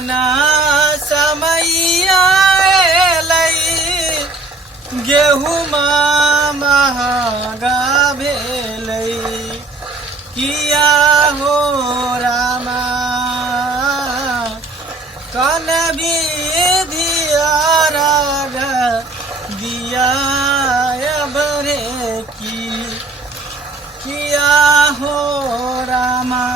ना समैया गेहूँ महंगा भेलै किया हो रामा कन विधिया राग दिया बरे की किया हो रामा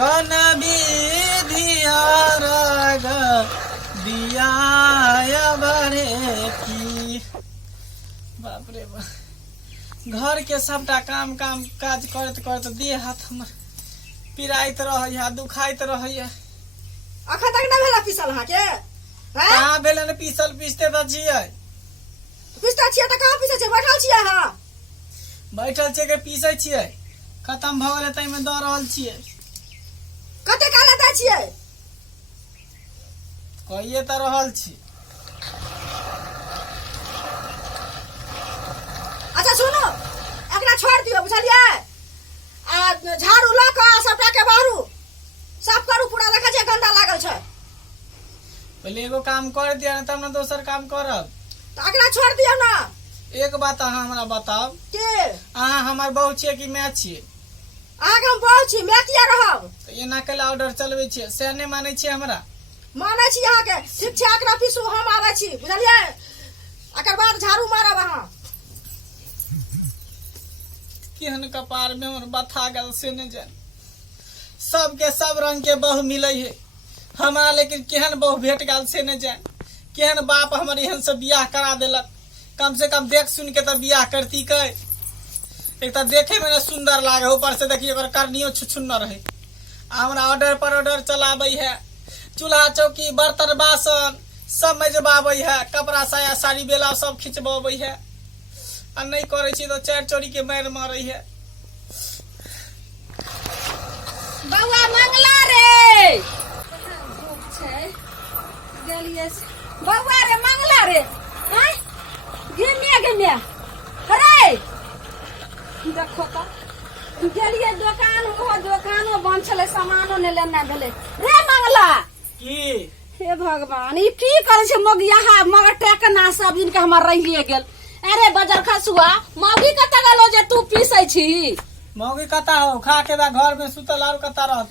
कन विधिया राग दिया बरे की। बाप रे बाप घर के सबटा काम काज करत करत देह हाथ हमर पिराइत रहैया दुखाइत रहैया। अखन तक नहीं भेला पीसल अहाँ के? कहाँ भेले ने पीसल पीसते त छियै। पीसता छियै त कहाँ पीसै छियै? बैठल छियै अहाँ? बैठल छियै के पीसै छियै खत्म भ गेलै तै में द रहल छियै। कते काल दै छियै? कहिए त रहल छी। अच्छा सुनो एकरा छोड़ दियो बुझलियै आ झाड़ू ल क सबटा के बाहरू साफ करू पूरा देखै छै गंदा लागल छै। पहले एगो काम कर दिया न तब न दोसर काम करब। त एकरा छोड़ दियो ना। एक बात अहाँ हमरा बताओ के अहाँ हमर बहू छियै कि मैं छियै? अहाँ के हम बहू छी मैं किया रहब? त एना केला ऑर्डर चलबै छियै से नै मानै छियै हमरा? मानै छी अहाँ के ठीक छै एकरा पीसू हम आबै छी बुझलियै एकर बाद झाड़ू मारब अहाँ। केहन कपार में हमर बथा गल से न जान। सबके सब रंग के बहू मिलै है हमरा लेकिन केहन बहू भेट गल से न जान। केहन बाप हमर एहन से बियाह करा देलक कम से कम देख सुन के त बियाह करती कै। एक त देखे में न सुंदर लागे ऊपर से देखिए ओकर करनियो छुछुन्न रहे। हमरा ऑर्डर पर ऑर्डर चलाबै है चूल्हा चौकी बर्तन बासन सब मजबाबै है कपड़ा साया साड़ी बेला सब खिंचबाबै है आ नहीं करे छी तो चार चोरी के मार मारै है। बउआ मंगला रे गेलिए बउआ रे मंगला रे हैं गिनिया अरे देखो त गेलिए दुकान वो दुकानो बंद छले सामानो ने लेना भेले रे मंगला की हे भगवान ई की करे छै मगिया मगर टेकना सब दिन के हमर रहिए गेल। अरे बाजार खसुआ मौगी कत गलो जे तू पीसै छी? मौगी कता हो खा के घर में सुतल और कता रहत?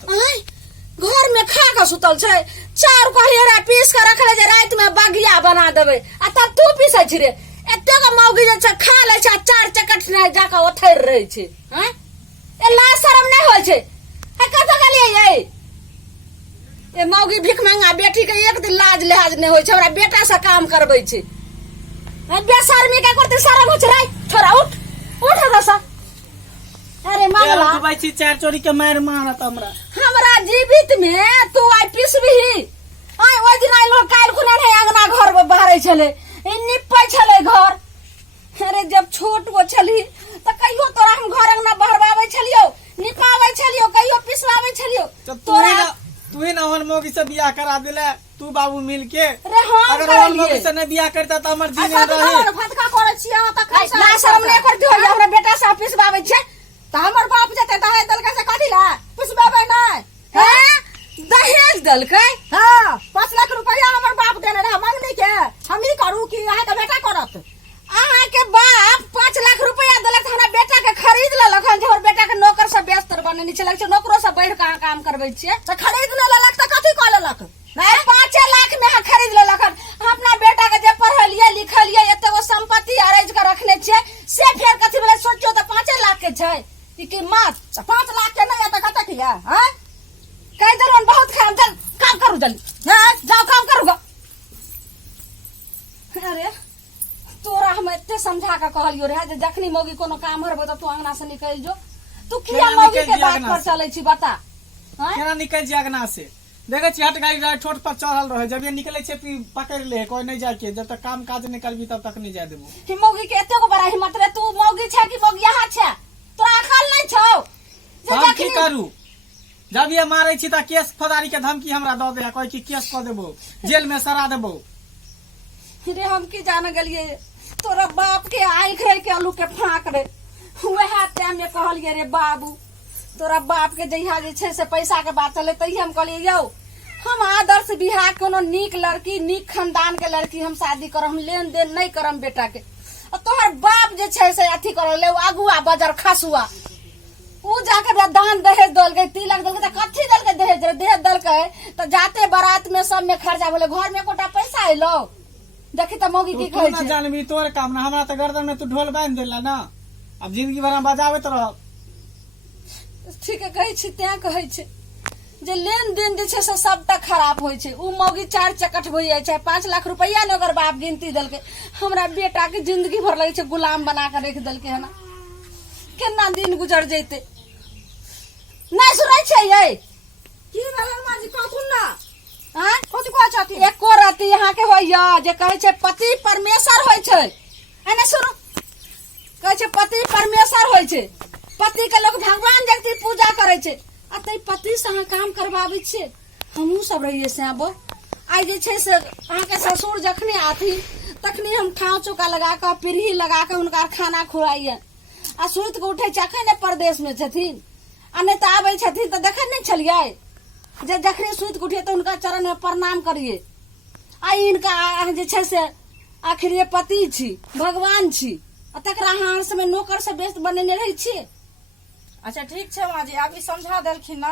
घर में खा के सुतल छै चार कहियोरा पीस के रखले जे रात में बगिया बना देबे आ तब तू पीसै छी रे? एते के मौगी जे छै खा ले छै चार चकट ने जाके ओथैर रहै छै हैं ए ला शरम नहीं होय छै है कत गलिए ये ए मौगी भीख मांगा बेटी के एक दिन लाज लिहाज नहीं होय छै हमरा बेटा से काम करबै छै बेशर्मी का करते शरम हो रे छोरा उठ उठ दसा। अरे मंगला बैठी चार चोरी के मार मारत हमरा जीवित में तू आई पिसबही आई ओइ दिन आई लोग काल खुना नहीं अंगना घर में बाहर छले निपै छले घर। अरे जब छोट गो छली त कहियो तोरा हम घर अंगना बहरवावे छलियो निपावे छलियो कहियो पिसवावे छलियो तू ही ना हन मौगी से बियाह करा देले तू बाबू मिल के। अगर हम मौगी से नहीं बियाह करता त हमर जीवन रही फटका करे छियै त कैसे ना शरम नहीं करती हो हमरा बेटा से पिसवावे छै त हमर बाप जते दहेज दलकै से कथि ला पिसवावे नहीं हैं दहेज दलकै? हां 5 लाख रुपया हमर बाप देने रहा मंगनी के हम ही करू कि अहाँ के बेटा करत? अहाँ के बाप 5 लाख रुपया देलक हमरा बेटा के खरीद लेलक हन हमर बेटा के नौकर से बेस्तर बनेनी छलक छै नौकरो से बैठ के काम करबै छियै त खरीद लेलक त कथि क लेलक? नहीं 5 लाख में खरीद लेलक हन अपना बेटा के जे पढ़लिए लिखलिए एते गो संपत्ति अरेंज के रखने छियै से फेर कथि भेलै सोचियो त 5 लाख के छै ई की मत 5 लाख के नहीं त कत किया हैं कह दरन बहुत काम करू जल्दी हैं जाओ काम करू गो। अरे तोरा हम एते समझा के कहलियो रे जे जखनी मौगी कोनो काम हरबो त तू अंगना से निकल जो तू किया मौगी के बात पर चलै छी बता हैं केना निकल जी अंगना से? देखे छी हट गाड़ी ठोट पर चढ़ल रहे जब ये निकले छे पकड़ ले कोई नहीं जाके जब तक काम काज निकलबी तब तक नहीं जाय देबो। ही मौगी के एते को बड़ा हिम्मत रे तू मौगी छै कि मौगी यहाँ छै तोरा अकल नहीं छौ जे हम की करू जब ये मारे छी त केस फौजदारी के धमकी हमरा द दे कोई की केस क देबो जेल में सरा देबो। रे हम की जान गेलिए तोरा बाप के आंख रे के आलू के फाक रे वह टाइम में कहलिए रे बाबू तोरा बाप के जहिया जे छे से पैसा के बात चले तही हम कहलिए यौ हम आदर्श बिहार कोनो नीक लड़की नीक खानदान के लड़की हम शादी करब, हम लेन देन नहीं करम बेटा के। और तोहर बाप जे छे से अथी कर ले अगुआ बजर खसुआ उ जाके दान दहेज दल गई, तिलक दल गई, कथी दल के दहेज दल के तो जाते बारात में सब में खर्चा बोले घर में कोटा पैसा आइलो देखी तो मौगी की कहे छे जानबी तोर काम ना, हमरा तो गर्दन में तू ढोल बांध देला ना, अब जिंदगी भर हम बजाबे तो रह। ठीक है कहे छी त्या कहे छे जे लेन देन जे छे से सबटा खराब होय छे। उ मौगी 4 चकट हो जाय छे, 5 लाख रुपया न अगर बाप गिनती दल के हमरा बेटा के जिंदगी भर लगे छे गुलाम बना के रख दल के है ना, केना दिन गुजर जैते नहीं सुनै छै ये की भेलन माजी कहथुन ना हां कथि कहै छथि एको राति यहां के होइया जे कहै छै पति परमेश्वर होय छै, एने सुनो कहै छै पति परमेश्वर होय छै, पति के लोग भगवान जगती पूजा करे छै आ तै पति से अहाँ काम करवाबै छियै। हमहू सब रहिए से आबो आइ जे छै से अहाँ के ससुर जखनी आथी तखनी हम ठाव चौका लगा के पीढ़ी लगा के हुनका खाना खुआइए आ सुइत के उठे छै अखन परदेश में छथिन आ नहीं तो आबे छथिन तो देखे नहीं छलिए जे जखनी सुइत के उठिए तो उनका चरण में प्रणाम करिए। आ इनका जे छै से आखिर ये पति छी भगवान छी आ तकरा अहाँ समय नौकर से व्यस्त बनेने रही छियै। अच्छा ठीक छै माँ जी आब ई समझा देलखिन ना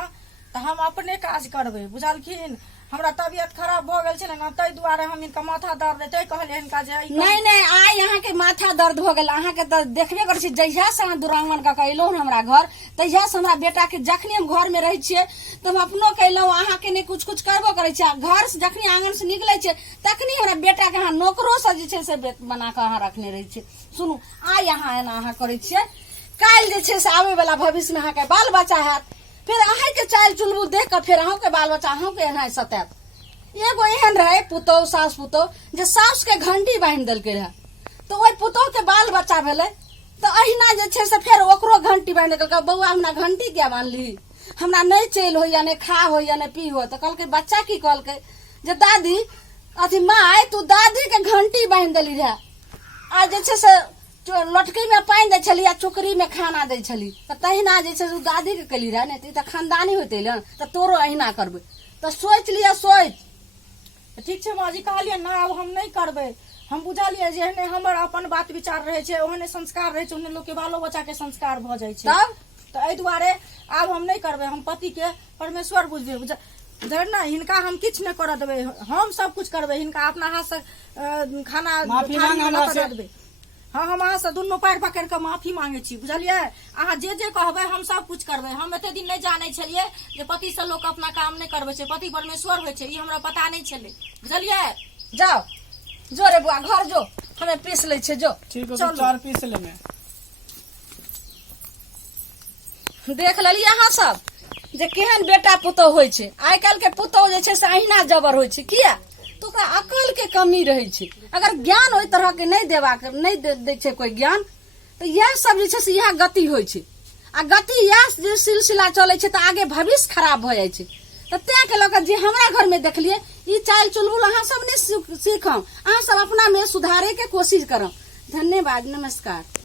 तो हम अपने काज करबे बुझलखिन। हमरा तबियत खराब भ गेल छै ना तै दुआरे हम इनका माथा दर्द तै कहलिए इनका जे नहीं आई यहाँ के माथा दर्द हो गेल अहाँ के तो देखबे कर छी जहिया से अहाँ दुरांगमन का कहलो हमरा घर तहिया से हमरा बेटा के जखनी हम घर में रही छियै तो हम अपनो कहलो अहाँ के नहीं कुछ कुछ करबो करे छी। घर से जखनी आंगन से निकले छै तखनी हमरा बेटा के अहाँ नौकरो से जे छै से बना के अहाँ रखने रही छियै। सुनू आई यहाँ एना अहाँ करे छियै काल जे छै से आवे वाला भविष्य में अहाँ के बाल बच्चा हैत फिर अहाँ के चाल चुलबुल देख के फिर अहाँ के बाल बच्चा अहाँ के एना सतायत। एगो एहन रहे पुतोह सास पुतोह जे सास के घंटी बांध देलकै रहे तो ओहि पुतोह के बाल बच्चा भेलै तो अहिना जे छै से फिर ओकरो घंटी बांध देलकै बौआ हमरा घंटी क्या बांधली हमरा नहीं चल होइया नहीं खा होइया नहीं पी हो तो कहलकै बच्चा की कहलकै जे दादी अथी माय तू दादी के घंटी बांध देली रहे आ जे छै से लटकी में पानी दे छली आ चुकरी में खाना दे छली तो तहिना जे छै दादी के कली रहे नहीं तो खानदानी होते तो तोरो अहिना करबे तो सोच लिया सोच। ठीक छै माँ जी कहलिए ना अब हम नहीं करबे हम बुझलिए जेहने हमर अपन बात विचार रहे छै ओहने संस्कार रहे छै ओहने लोग के बालो बच्चा के संस्कार भ जाय छै तब तो एहि दुआरे आब हम नहीं करबे हम पति के परमेश्वर बुझबे ना हिनका हम किछ नहीं कर देबे हम सब कुछ करबे हिनका अपना हाथ से खाना देबे। हाँ हम अहाँ से दुनू पैर पकड़ के माफी मांगे छी बुझलिए अहाँ जे कहबे हम सब कुछ करबे। हम एते दिन नहीं जाने छलिए जे पति से लोग अपना काम नहीं करबे छै पति परमेश्वर होय छै ई हमरा पता नहीं छले बुझलिए। जाओ जो रे बुआ घर जो हमें पीस ले छे जो ठीक है 4 पीस ले में देख ललिए अहाँ सब जे केहन बेटा पुतोह होय छै आइ काल के पुतोह जे छै से अहिना जबर होय छै किया तो ओकरा अकल के कमी रहे छै। अगर ज्ञान ओहि तरह के नहीं देवा के नहीं दे छै कोई ज्ञान तो यह सब जे छै से यह गति होय छै आ गति यह जे सिलसिला चले छै तो आगे भविष्य खराब भ जाय छै। तो त्या के लोग जे हमरा घर में देखलिए ई चाल चुलबुल अहाँ सब ने सीखम अहाँ सब अपना में सुधारे के कोशिश करम। धन्यवाद नमस्कार।